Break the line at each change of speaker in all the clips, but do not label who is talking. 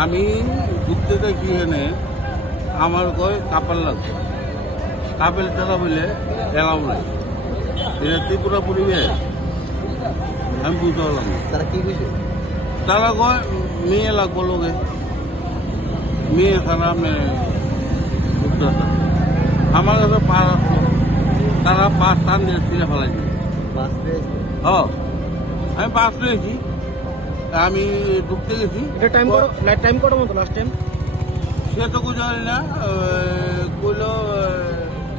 আমি ঢুকতে দেখি এনে আমার কয় কাপাল লাগছে কাপেল ছাড়া বলে এলাও নাই। এটা ত্রিপুরা পরিবেশ। আমি বুঝতে পারলাম
তারা কি বুঝে?
তারা কয় মেয়ে লাগবো লোকে মেয়ে ছাড়া মেয়ে। আমার কাছে পার তারা পাঁচ টান দিয়ে ছিঁড়ে ফেলাইছে।
বাস পেয়েছে?
ও আমি পাস পেয়েছি। আমি ঢুকতে গেছি
এটা টাইম করো না টাইম করো মতো লাস্ট টাইম
সে তো জানি না কইল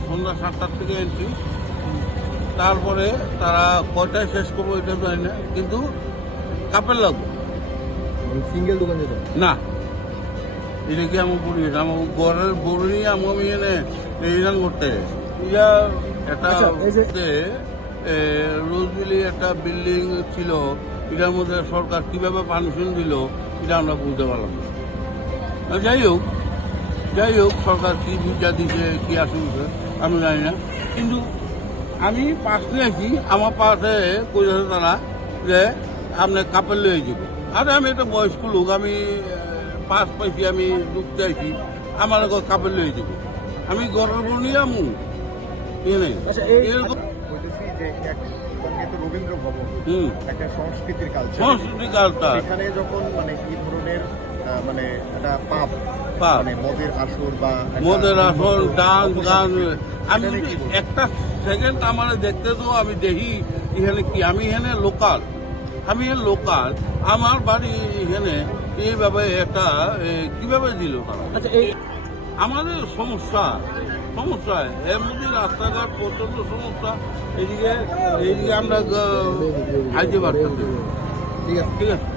সন্ধ্যা সাতটার থেকে এন্ট্রি তারপরে তারা কয়টায় শেষ করব এটা জানি না কিন্তু কাপের লাগবে।
সিঙ্গেল দোকান যেটা
না। এটা কি আমার পরিবেশ আমার ঘরের বড় নিয়ে আমি আমি এনে রিটার্ন করতে। এটা একটা
আচ্ছা, এই যে-
রোজবিলি একটা বিল্ডিং ছিল এটার মধ্যে সরকার কীভাবে পারমিশন দিল এটা আমরা বুঝতে পারলাম না। যাই হোক যাই হোক সরকার কি বুঝা দিছে কি আসুন আমি জানি না। কিন্তু আমি পাশ নিয়েছি আমার পাশে কইছে তারা যে আপনি কাপড় লয়ে যাব আরে আমি একটা বয়স্ক লোক আমি পাস পাইছি আমি ঢুকতে আইছি আমার কাপড় লয়ে যাব। আমি বউ নিয়ে আমু।
আচ্ছা,
এরকম
তো রবীন্দ্র ভবন। একটা সংস্কৃতির কালচার
সংস্কৃতি কালচার
সেখানে যখন মানে ধরনের মানে একটা পাপ। মানে মদের আসর বা
মদের আসন ডান্স গান আমি
কি
একটা সেকেন্ড আমার দেখতে তো আমি দেখি এখানে কি আমি এখানে লোকাল আমি লোকাল আমার বাড়ি এখানে এইভাবে একটা কীভাবে দিল
আচ্ছা
আমাদের সমস্যা সমস্যা এর মধ্যে রাস্তাঘাট প্রচণ্ড সমস্যা, এদিকে এইদিকে আমরা আইতে পারতেছি
ঠিক আছে
ঠিক আছে?